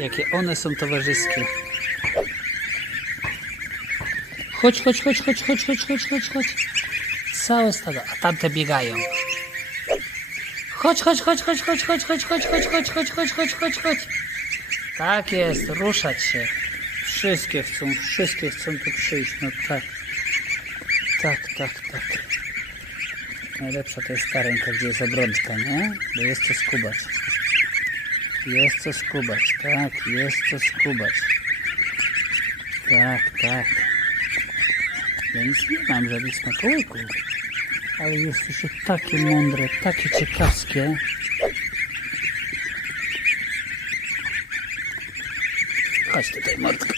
Jakie one są towarzyskie. Chodź, chodź, chodź, chodź, chodź, chodź, chodź, chodź, chodź. Całe stado, a tamte biegają. Chodź, chodź, chodź, chodź, chodź, chodź, chodź, chodź, chodź, chodź, chodź, chodź, chodź, chodź, chodź. Tak jest, ruszać się. Wszystkie chcą, wszystkie chcą tu przyjść, no tak. Tak, tak, tak. Najlepsza to jest ta ręka, gdzie jest obrączka, nie? Bo jest co skubać. Jest co skubać, tak, jest co skubać. Tak, tak. Ja nic nie mam, żadnych smakołyków. Ale jesteście takie mądre, takie ciekawskie. Chodź tutaj, mordka.